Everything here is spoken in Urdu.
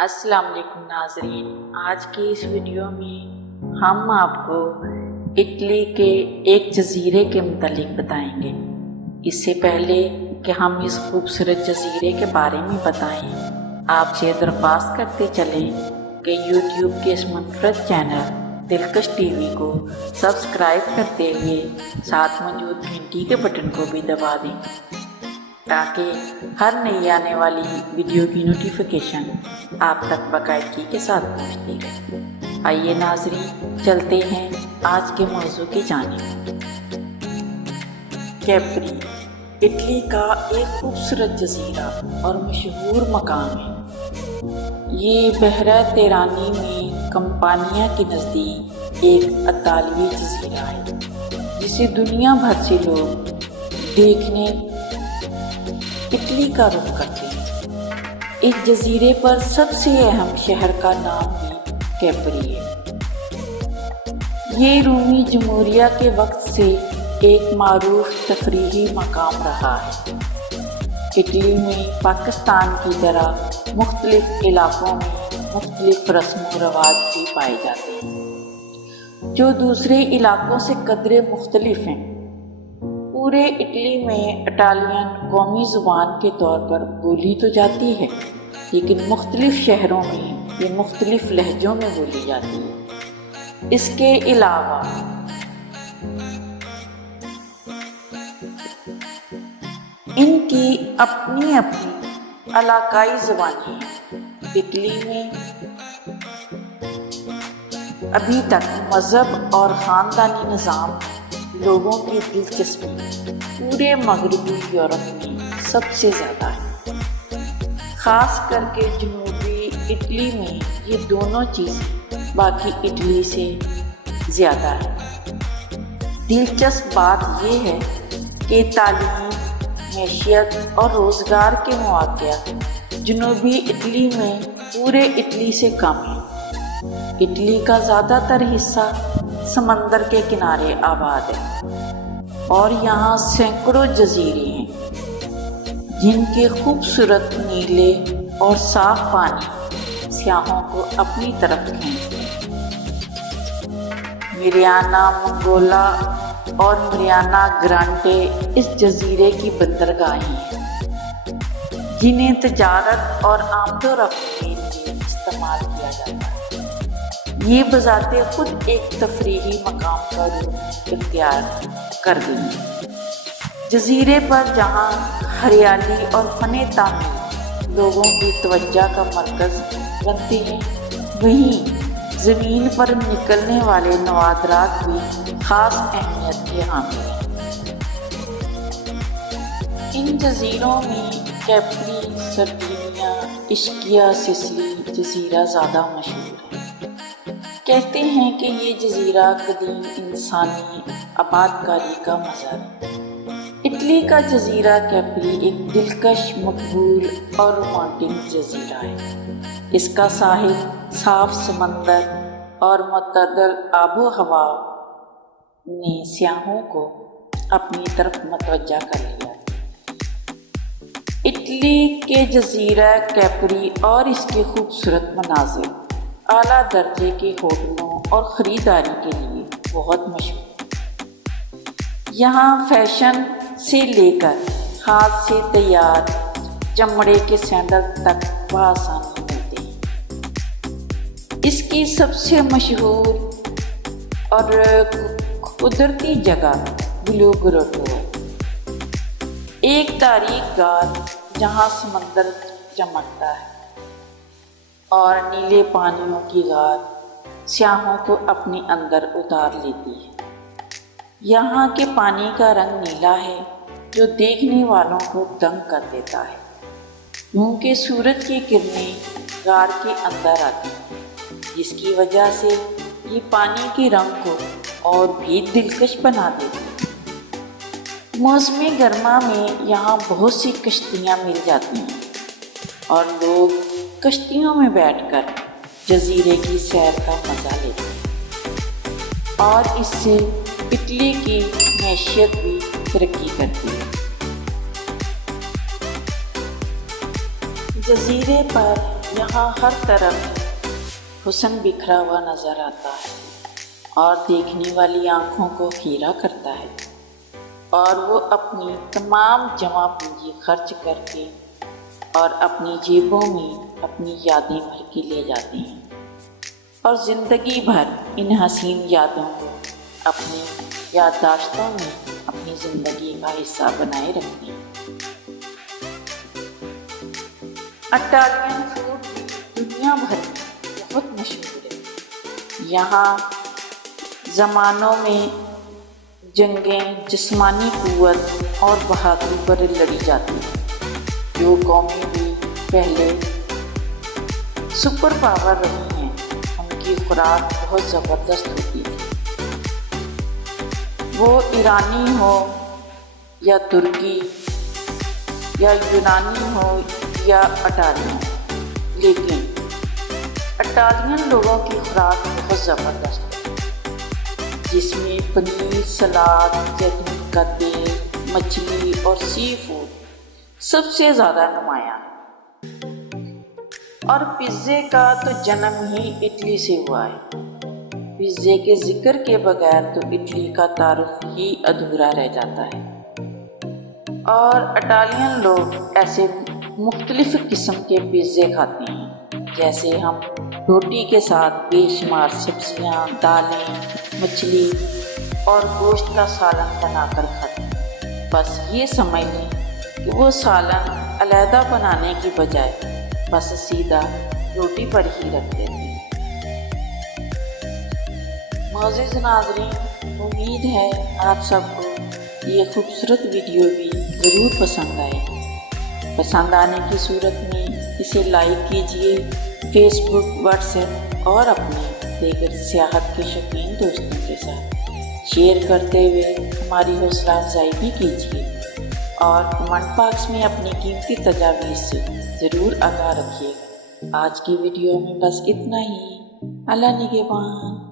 السلام علیکم ناظرین، آج کی اس ویڈیو میں ہم آپ کو اٹلی کے ایک جزیرے کے متعلق بتائیں گے۔ اس سے پہلے کہ ہم اس خوبصورت جزیرے کے بارے میں بتائیں، آپ سے درخواست کرتے چلیں کہ یوٹیوب کے اس منفرد چینل دلکش ٹی وی کو سبسکرائب کرتے ہوئے ساتھ موجود گھنٹی کے بٹن کو بھی دبا دیں تاکہ ہر نئی آنے والی ویڈیو کی نوٹیفیکیشن آپ تک باقاعدگی کے ساتھ پہنچتی ہے۔ آئیے ناظرین، چلتے ہیں آج کے موضوع کی جانب۔ کیپری اٹلی کا ایک خوبصورت جزیرہ اور مشہور مقام ہے۔ یہ بحیرہ تیرانی میں کمپانیا کے نزدیک ایک اطالوی جزیرہ ہے جسے دنیا بھر سے لوگ دیکھنے اٹلی کا رخ کرتے ہیں۔ اس جزیرے پر سب سے اہم شہر کا نام بھی کیپری ہے۔ یہ رومی جمہوریہ کے وقت سے ایک معروف تفریحی مقام رہا ہے۔ اٹلی میں پاکستان کی طرح مختلف علاقوں میں مختلف رسم و رواج بھی پائے جاتے ہیں جو دوسرے علاقوں سے قدرے مختلف ہیں۔ پورے اٹلی میں اٹالین قومی زبان کے طور پر بولی تو جاتی ہے، لیکن مختلف شہروں میں یہ مختلف لہجوں میں بولی جاتی ہے۔ اس کے علاوہ ان کی اپنی اپنی علاقائی زبانیں ہیں۔ اٹلی میں ابھی تک مذہب اور خاندانی نظام لوگوں کی دلچسپی پورے مغربی یورپ میں سب سے زیادہ ہے۔ خاص کر کے جنوبی اٹلی میں یہ دونوں چیزیں باقی اٹلی سے زیادہ ہیں۔ دلچسپ بات یہ ہے کہ تعلیم، معیشت اور روزگار کے مواقع جنوبی اٹلی میں پورے اٹلی سے کم ہیں۔ اٹلی کا زیادہ تر حصہ سمندر کے کنارے آباد ہے اور یہاں سینکڑوں جزیرے ہیں جن کے خوبصورت نیلے اور صاف پانی سیاحوں کو اپنی طرف کھینچتے ہیں۔ مریانا منگولا اور مریانا گرانڈے اس جزیرے کی بندرگاہیں ہیں جنہیں تجارت اور آمد و رفت کے لیے استعمال کیا جاتا ہے۔ یہ بذات خود ایک تفریحی مقام کا روپ اختیار کر گئی۔ جزیرے پر جہاں ہریالی اور فن تعمیر لوگوں کی توجہ کا مرکز بنتے ہیں، وہیں زمین پر نکلنے والے نوادرات بھی خاص اہمیت کے حامل ہیں۔ ان جزیروں میں کیپری، سرڈینیا، اشکیا، سسلی جزیرہ زیادہ مشہور ہے۔ کہتے ہیں کہ یہ جزیرہ قدیم انسانی آبادکاری کا مظہر ہے۔ اٹلی کا جزیرہ کیپری ایک دلکش، مقبول اور رومانٹک جزیرہ ہے۔ اس کا ساحل، صاف سمندر اور معتدل آب و ہوا نے سیاحوں کو اپنی طرف متوجہ کر لیا۔ اٹلی کے جزیرہ کیپری اور اس کے خوبصورت مناظر اعلیٰ درجے کے ہوٹلوں اور خریداری کے لیے بہت مشہور ہے۔ یہاں فیشن سے لے کر ہاتھ سے تیار چمڑے کے سینڈل تک بآسانی ملتے ہیں۔ اس کی سب سے مشہور اور قدرتی جگہ بلو گروٹو ہے، ایک تاریک غار جہاں سمندر چمکتا ہے اور نیلے پانیوں کی غار سیاحوں کو اپنے اندر اتار لیتی ہے۔ یہاں کے پانی کا رنگ نیلا ہے جو دیکھنے والوں کو دنگ کر دیتا ہے، کیونکہ سورج کی کرنیں غار کے اندر آتی ہیں، جس کی وجہ سے یہ پانی کے رنگ کو اور بھی دلکش بنا دیتی ہے۔ موسم گرما میں یہاں بہت سی کشتیاں مل جاتی ہیں اور لوگ کشتیوں میں بیٹھ کر جزیرے کی سیر کا مزہ لیتے ہیں اور اس سے اٹلی کی معیشت بھی ترقی کرتی ہے۔ جزیرے پر یہاں ہر طرف حسن بکھرا ہوا نظر آتا ہے اور دیکھنے والی آنکھوں کو خیرہ کرتا ہے، اور وہ اپنی تمام جمع پونجی خرچ کر کے اور اپنی جیبوں میں اپنی یادیں بھر کے لے جاتے ہیں اور زندگی بھر ان حسین یادوں کو اپنی یادداشتوں میں اپنی زندگی کا حصہ بنائے رکھتے ہیں۔ اٹالین فوڈ دنیا بھر میں بہت مشہور ہے۔ یہاں زمانوں میں جنگیں جسمانی قوت اور بہادری پر لڑی جاتی ہیں۔ جو قومیں بھی پہلے سپر پاور رہی ہیں، ان کی خوراک بہت زبردست ہوتی تھی۔ وہ ایرانی ہو یا ترکی یا یونانی ہو یا اٹالین، لیکن اٹالین لوگوں کی خوراک بہت زبردست ہے، جس میں پنیر، سلاد، زیتون کا تیل، مچھلی اور سی فوڈ سب سے زیادہ نمایاں ہے۔ اور پیزے کا تو جنم ہی اٹلی سے ہوا ہے۔ پیزے کے ذکر کے بغیر تو اٹلی کا تعارف ہی ادھورا رہ جاتا ہے۔ اور اٹالین لوگ ایسے مختلف قسم کے پیزے کھاتے ہیں، جیسے ہم روٹی کے ساتھ بے شمار سبزیاں، دالیں، مچھلی اور گوشت کا سالن بنا کر کھاتے ہیں۔ بس یہ سمجھ لیں کہ وہ سالن علیحدہ بنانے کی بجائے بس سیدھا روٹی پر ہی رکھ دیتے ہیں۔ معزز ناظرین، امید ہے آپ سب کو یہ خوبصورت ویڈیو بھی ضرور پسند آئے۔ پسند آنے کی صورت میں اسے لائک کیجیے، فیس بک، واٹس ایپ اور اپنے دیگر سیاحت کے شوقین دوستوں کے ساتھ شیئر کرتے ہوئے ہماری حوصلہ افزائی بھی کیجیے، اور کمنٹ باکس میں اپنی قیمتی تجاویز سے ضرور آگاہ رکھیے گا۔ آج کی ویڈیو میں بس اتنا ہی۔ اللہ نگہبان۔